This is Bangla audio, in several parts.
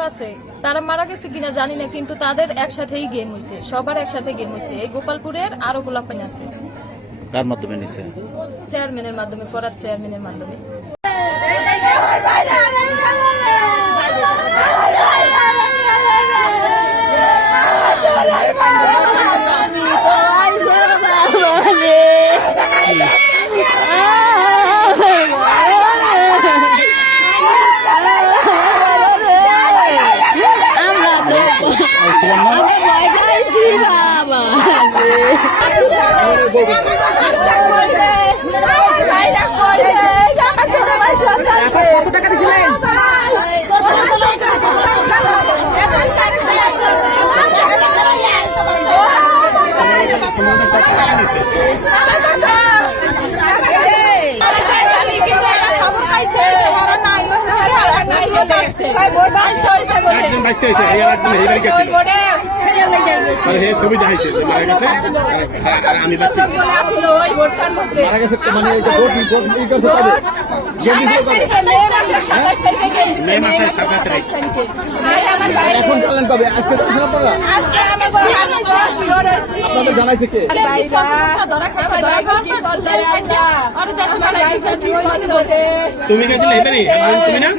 আছে তারা মারা গেছে কিনা জানি না কিন্তু তাদের একসাথেই গেম হয়েছে সবার একসাথে গেম হয়েছে এই গোপালপুরের আরও গোলাপানি আছে কার মাধ্যমে নিছে চেয়ারম্যানের মাধ্যমে পড়ার চেয়ারম্যানের মাধ্যমে আইছিলাম না কত টাকা দিছিলেন একজন বাচ্চা হয়েছে এই আর একজন গেছিল আর হে ছবি দেখাইছে যে মারা গেছে? আর- আর আমি বাচ্চা মারা গেছে মানে ওই যে ভোট ভোট ই করছে কবে গেম দিছিল মে মাসের সাত আট তারিখ এখন জানলেন কবে আজকে জানছেন আপনারা আপনাদের জানাইছে কে? তুমি গেছিলে তুমি না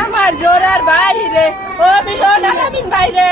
আমার জোরার বাইরে। ও বিলো না বাইরে।